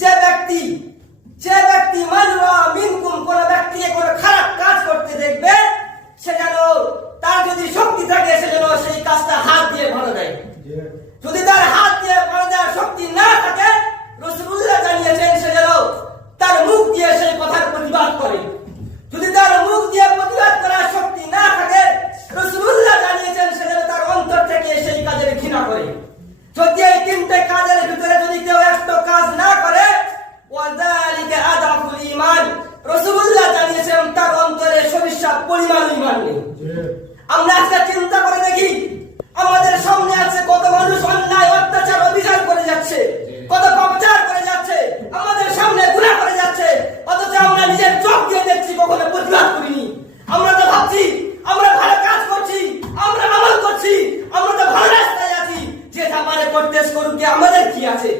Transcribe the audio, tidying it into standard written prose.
যে ব্যক্তি মানওয়া মিনকুম কোন ব্যক্তিকে কোন খারাপ কাজ করতে দেখবে, সে যেন তার যদি শক্তি থাকে সে যেন সেই কাজটা হাত দিয়ে ভালো দেয়। যদি তার হাত দিয়ে ভালো দেওয়ার শক্তি না থাকে, রাসূলুল্লাহ জানিয়েছেন সে যেন তার মুখ দিয়ে সেই কথার প্রতিবাদ করে। যদি তার মুখ দিয়ে প্রতিবাদ করার শক্তি না থাকে, রাসূলুল্লাহ জানিয়েছেন সে যেন তার অন্তর থেকে সেই কাজের ঘৃণা করে। যদি এই তিনটে কাজের ভিতরে যদি কেউ একটা কাজ না করে, ওয়াযালিকা আদাফুল ঈমান, রাসূলুল্লাহ জানিয়েছেন তার অন্তরে সরিষা পরিমাণ ঈমান নেই। আমরা আজকে চিন্তা করে দেখি, আমাদের সামনে আছে কত মানুষ অন্যায় অত্যাচার অবিচার করে যাচ্ছে, কত পাপাচার করে যাচ্ছে, আমাদের সামনে গুনাহ করে যাচ্ছে, অথচ আমরা নিজের চোখ দিয়ে দেখছি, কখনো প্রতিবাদ করিনি। আমরা তো ভাবছি আমরা ভালো কাজ করছি, আমরা আমল করছি, আমরা তো ভালো রাস্তায় আছি, যে যা পারে করতেছ করুক, আমাদের কি আছে?